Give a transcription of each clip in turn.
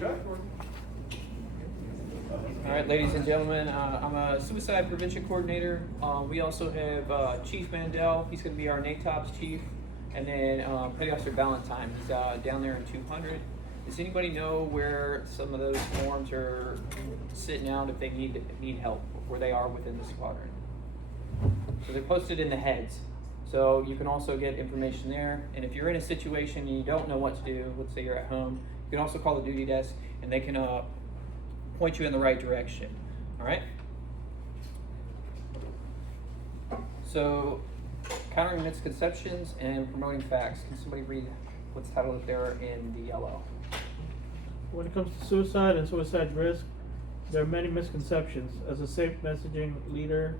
All right, ladies and gentlemen, I'm a suicide prevention coordinator. We also have Chief Mandel. He's going to be our NATOPS chief. And then Petty Officer Valentine. He's down there in 200. Does anybody know where some of those forms are sitting out if they need help, where they are within the squadron? So they're posted in the heads. So you can also get information there. And if you're in a situation and you don't know what to do, let's say you're at home, you can also call the duty desk and they can point you in the right direction. All right? So, countering misconceptions and promoting facts. Can somebody read what's titled there in the yellow? When it comes to suicide and suicide risk, there are many misconceptions. As a safe messaging leader,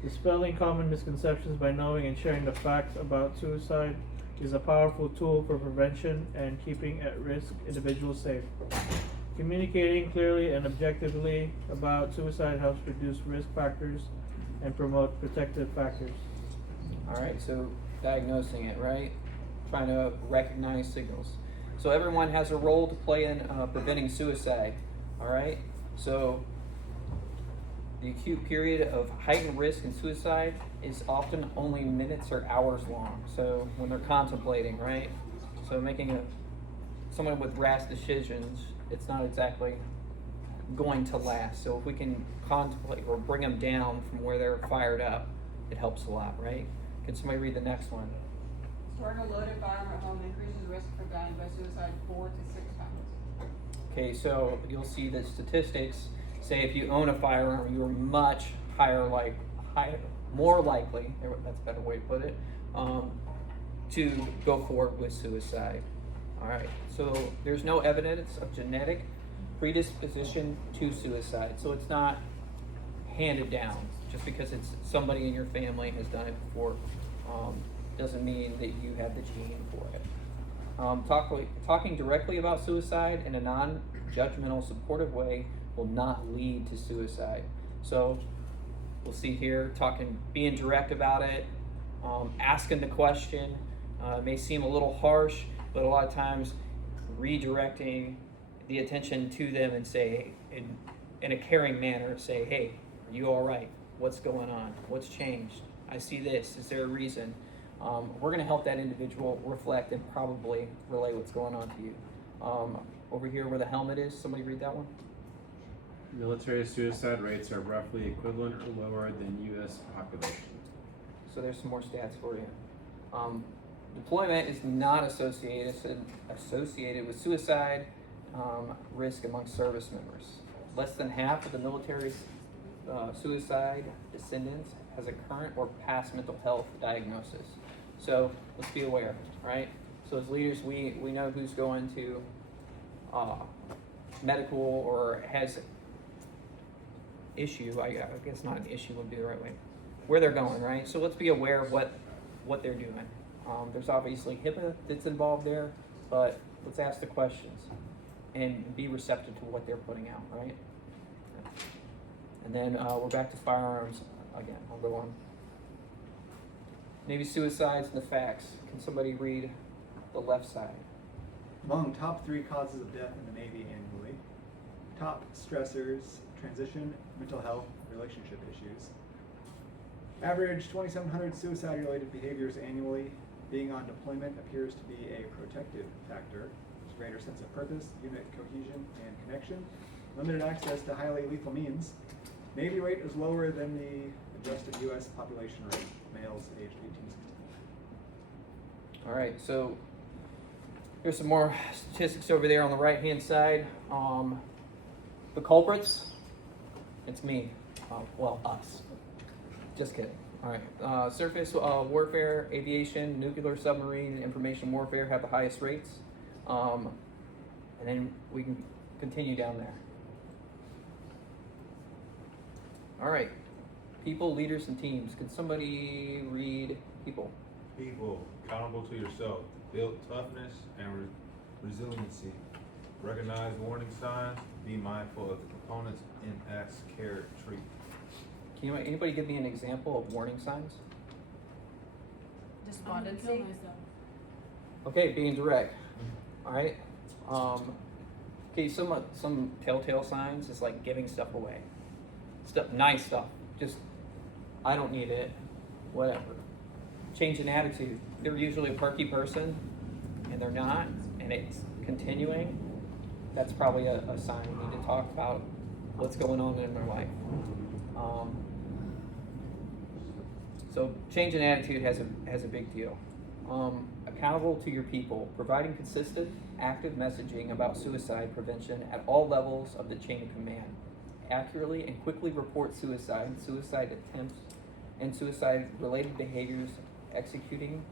dispelling common misconceptions by knowing and sharing the facts about suicide is a powerful tool for prevention and keeping at-risk individuals safe. Communicating clearly and objectively about suicide helps reduce risk factors and promote protective factors. All right, so diagnosing it, right? Trying to recognize signals. So everyone has a role to play in preventing suicide, all right? So the acute period of heightened risk in suicide is often only minutes or hours long. So when they're contemplating, right? So making someone with rash decisions, it's not exactly going to last. So if we can contemplate or bring them down from where they're fired up, it helps a lot, right? Can somebody read the next one? Storing a loaded firearm at home increases risk for dying by suicide 4 to 6 times. Okay, so you'll see the statistics say if you own a firearm, you're much more likely, that's a better way to put it, to go forward with suicide. All right, so there's no evidence of genetic predisposition to suicide. So it's not handed down. Just because it's somebody in your family has done it before doesn't mean that you have the gene for it. Talking directly about suicide in a non-judgmental, supportive way will not lead to suicide. So we'll see here, being direct about it, asking the question, may seem a little harsh, but a lot of times redirecting the attention to them and say, in a caring manner, say, hey, are you all right? What's going on? What's changed? I see this. Is there a reason? We're going to help that individual reflect and probably relay what's going on to you. Over here where the helmet is, somebody read that one? Military suicide rates are roughly equivalent or lower than U.S. population. So there's some more stats for you. Deployment is not associated with suicide risk among service members. Less than half of the military's suicide descendants has a current or past mental health diagnosis. So let's be aware, right? So as leaders, we know who's going to medical or has issue. I guess not an issue would be the right way. Where they're going, right? So let's be aware of what they're doing. There's obviously HIPAA that's involved there, but let's ask the questions and be receptive to what they're putting out, right? And then we're back to firearms again. I'll go on. Navy suicides and the facts. Can somebody read the left side? Among top 3 causes of death in the Navy annually, top stressors, transition, mental health, relationship issues. Average 2,700 suicide-related behaviors annually. Being on deployment appears to be a protective factor. There's greater sense of purpose, unit cohesion, and connection. Limited access to highly lethal means. Navy rate is lower than the adjusted U.S. population rate, males aged 18 to 60. All right, so here's some more statistics over there on the right-hand side. The culprits, it's me. Well, us. Just kidding. All right, surface warfare, aviation, nuclear, submarine, information warfare have the highest rates. And then we can continue down there. All right, people, leaders, and teams. Can somebody read people? People, accountable to yourself, build toughness and resiliency. Recognize warning signs, be mindful of the components, impacts, care, treat. Can anybody give me an example of warning signs? Despondency. Okay, being direct. All right. Okay, some telltale signs is like giving stuff away. Nice stuff. Just, I don't need it, whatever. Change in attitude. They're usually a perky person, and they're not, and it's continuing. That's probably a sign we need to talk about what's going on in their life. So change in attitude has a big deal. Accountable to your people, providing consistent, active messaging about suicide prevention at all levels of the chain of command. Accurately and quickly report suicide attempts, and suicide-related behaviors, executing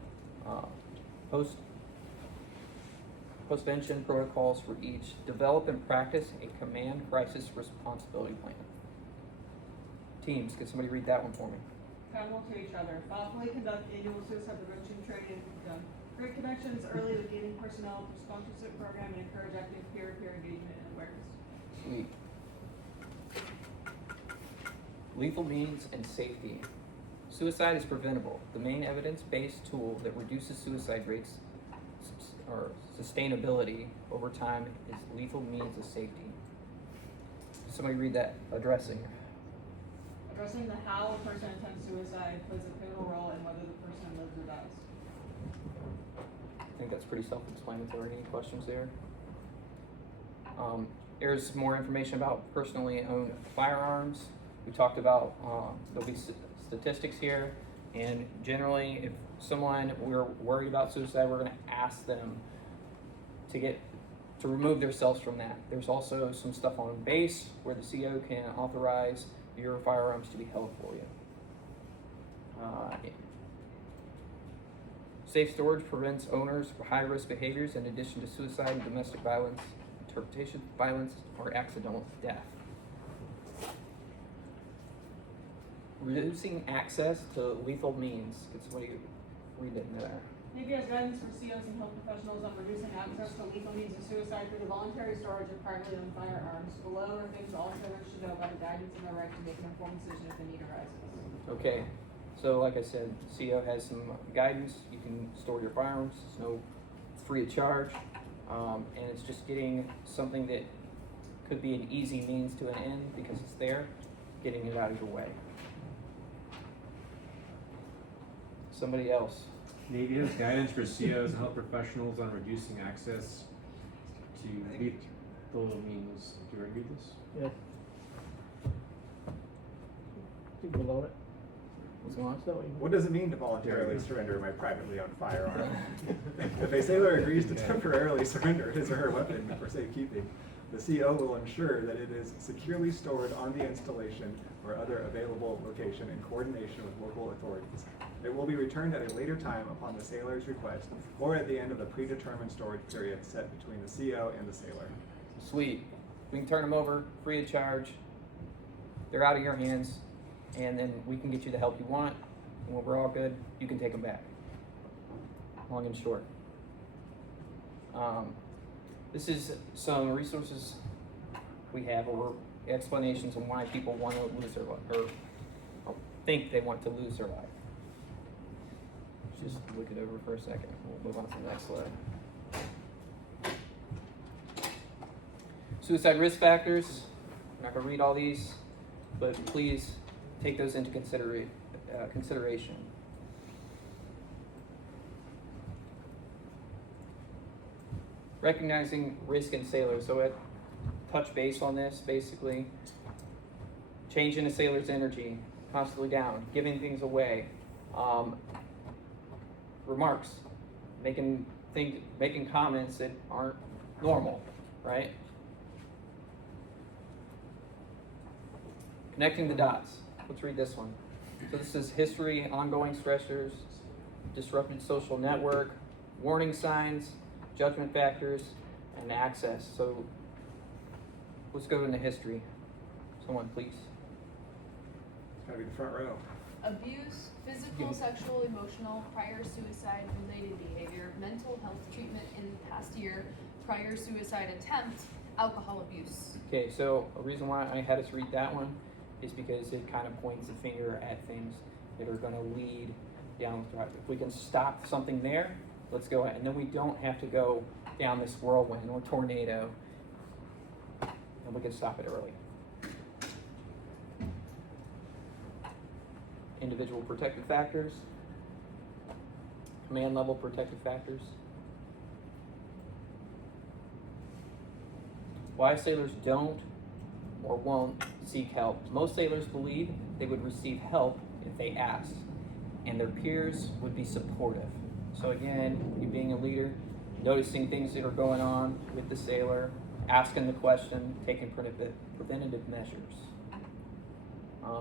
postvention protocols for each. Develop and practice a command crisis responsibility plan. Teams, can somebody read that one for me? Accountable to each other. Thoughtfully conduct annual suicide prevention training. Create connections early with gaining personnel for sponsorship program and encourage active peer-to-peer engagement and awareness. Sweet. Lethal means and safety. Suicide is preventable. The main evidence-based tool that reduces suicide rates or sustainability over time is lethal means of safety. Somebody read that addressing. Addressing the how a person attempts suicide plays a pivotal role in whether the person lives or dies. I think that's pretty self-explanatory. Any questions there? There's more information about personally owned firearms. We talked about, there'll be statistics here, and generally if we're worried about suicide, we're gonna ask them to remove themselves from that. There's also some stuff on base where the CO can authorize your firearms to be held for you. Safe storage prevents owners of high-risk behaviors in addition to suicide and domestic violence, interpretation violence, or accidental death. Reducing access to lethal means. Can somebody read that into that? Navy has guidance for COs and health professionals on reducing access to lethal means of suicide through the voluntary storage of privately owned firearms. Below are things all sailors should know about the guidance and their right to make an informed decision if the need arises. Okay, so like I said, CO has some guidance. You can store your firearms. It's free of charge, and it's just getting something that could be an easy means to an end because it's there, getting it out of your way. Somebody else. Navy has guidance for COs and health professionals on reducing access to lethal means. Do you read this? Yes. See below it. What's going on? Is that what you What does it mean to voluntarily surrender my privately owned firearm? If a sailor agrees to temporarily surrender his or her weapon for safekeeping, the CO will ensure that it is securely stored on the installation or other available location in coordination with local authorities. It will be returned at a later time upon the sailor's request or at the end of the predetermined storage period set between the CO and the sailor. Sweet. We can turn them over free of charge. They're out of your hands, and then we can get you the help you want. And when we're all good, you can take them back. Long and short. This is some resources we have, or explanations on why people want to lose their life, or think they want to lose their life. Just look it over for a second. We'll move on to the next slide. Suicide risk factors. I'm not going to read all these, but please take those into consideration. Recognizing risk in sailors. So I touch base on this, basically. Changing a sailor's energy, constantly down, giving things away. Remarks, making comments that aren't normal, right? Connecting the dots. Let's read this one. So this is history, ongoing stressors, disrupted social network, warning signs, judgment factors, and access. So let's go into history. Someone, please. It's gotta be the front row. Abuse, physical, sexual, emotional, prior suicide related behavior, mental health treatment in the past year, prior suicide attempt, alcohol abuse. Okay, so a reason why I had us read that one is because it kind of points the finger at things that are going to lead down the road. If we can stop something there, let's go ahead. And then we don't have to go down this whirlwind or tornado and we can stop it early. Individual protective factors, command level protective factors. Why sailors don't or won't seek help. Most sailors believe they would receive help if they asked, and their peers would be supportive. So again, you being a leader, noticing things that are going on with the sailor, asking the question, taking preventative measures.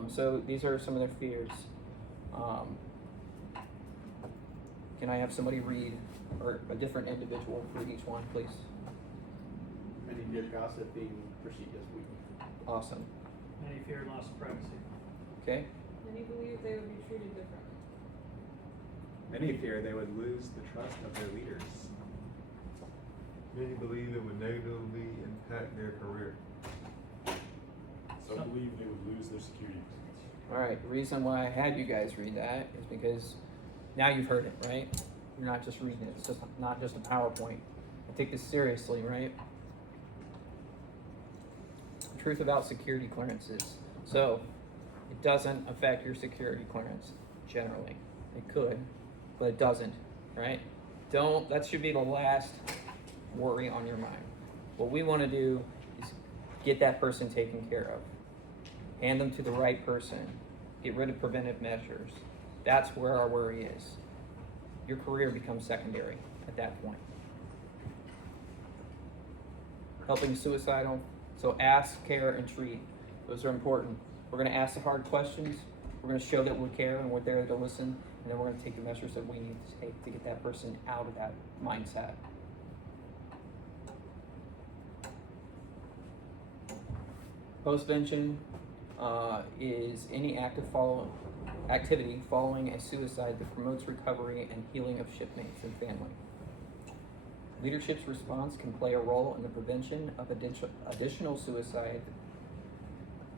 So these are some of their fears. Can I have somebody read, or a different individual read each one, please? Many fear gossip being perceived as weak. Awesome. Many fear loss of privacy. Okay. Many believe they would be treated differently. Many fear they would lose the trust of their leaders. Many believe it would negatively impact their career. Some believe they would lose their security. All right. The reason why I had you guys read that is because now you've heard it, right? You're not just reading it. It's just not just a PowerPoint. I take this seriously, right? The truth about security clearances. So, it doesn't affect your security clearance generally. It could, but it doesn't, right? That should be the last worry on your mind. What we want to do is get that person taken care of. Hand them to the right person. Get rid of preventive measures. That's where our worry is. Your career becomes secondary at that point. Helping suicidal. So ask, care, and treat. Those are important. We're going to ask the hard questions. We're going to show that we care and we're there to listen. And then we're going to take the measures that we need to take to get that person out of that mindset. Postvention is any activity following a suicide that promotes recovery and healing of shipmates and family. Leadership's response can play a role in the prevention of additional suicide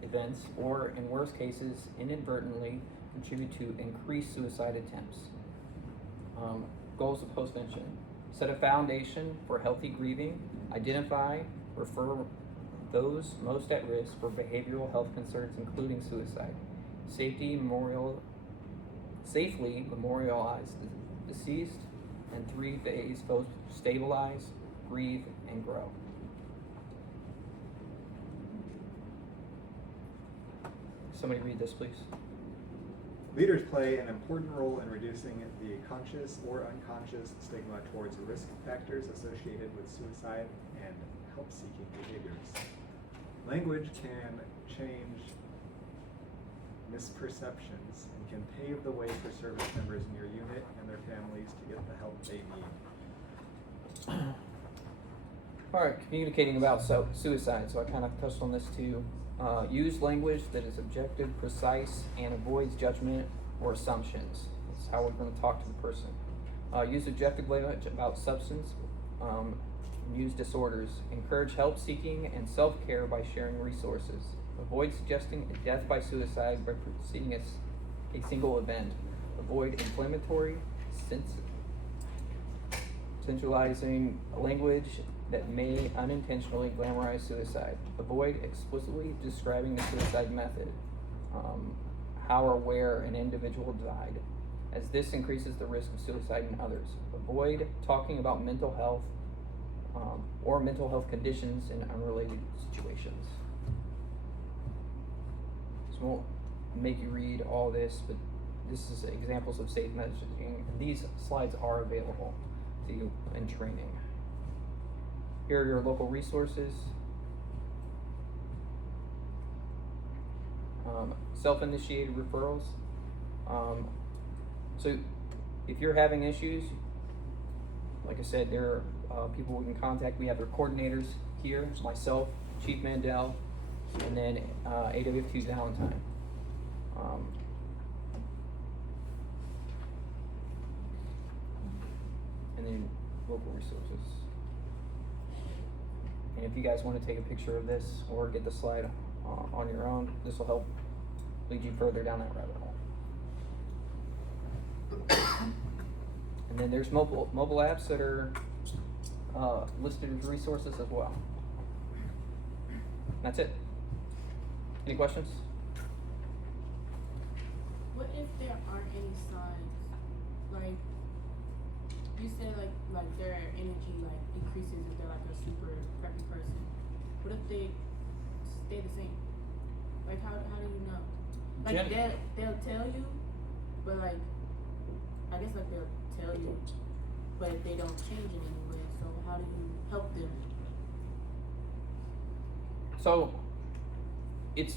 events, or in worst cases, inadvertently contribute to increased suicide attempts. Goals of postvention: set a foundation for healthy grieving, identify, refer those most at risk for behavioral health concerns, including suicide, safely memorialize the deceased, and 3 phase both stabilize, grieve, and grow. Somebody read this, please. Leaders play an important role in reducing the conscious or unconscious stigma towards risk factors associated with suicide and help-seeking behaviors. Language can change misperceptions and can pave the way for service members in your unit and their families to get the help they need. All right, communicating about suicide. So I kind of touched on this too. Use language that is objective, precise, and avoids judgment or assumptions. That's how we're going to talk to the person. Use objective language about substance use disorders. Encourage help seeking and self-care by sharing resources. Avoid suggesting a death by suicide by preceding a single event. Avoid inflammatory, sensualizing language that may unintentionally glamorize suicide. Avoid explicitly describing the suicide method, how or where an individual died, as this increases the risk of suicide in others. Avoid talking about mental health or mental health conditions in unrelated situations. So I won't make you read all this, but this is examples of safe messaging, and these slides are available to you in training. Here are your local resources. Self-initiated referrals. So if you're having issues, like I said, there are people we can contact. We have their coordinators here, myself, Chief Mandel, and then AWF2 Valentine. And then local resources. And if you guys want to take a picture of this or get the slide on your own, this will help lead you further down that rabbit hole. And then there's mobile apps that are listed as resources as well. That's it. Any questions? What if there aren't any signs? Like, you said like their energy like increases if they're like a super preppy person. What if they stay the same? Like how do you know? Like Gen- they'll tell you, but like I guess like they'll tell you, but they don't change in any way. So how do you help them? So, it's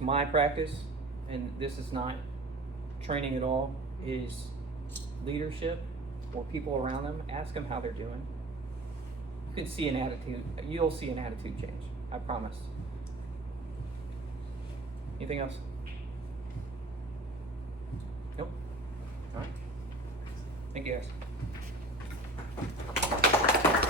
my practice, and this is not training at all, is leadership or people around them, ask them how they're doing. You can see an attitude, you'll see an attitude change, I promise. Anything else? Nope. Alright. Thank you guys.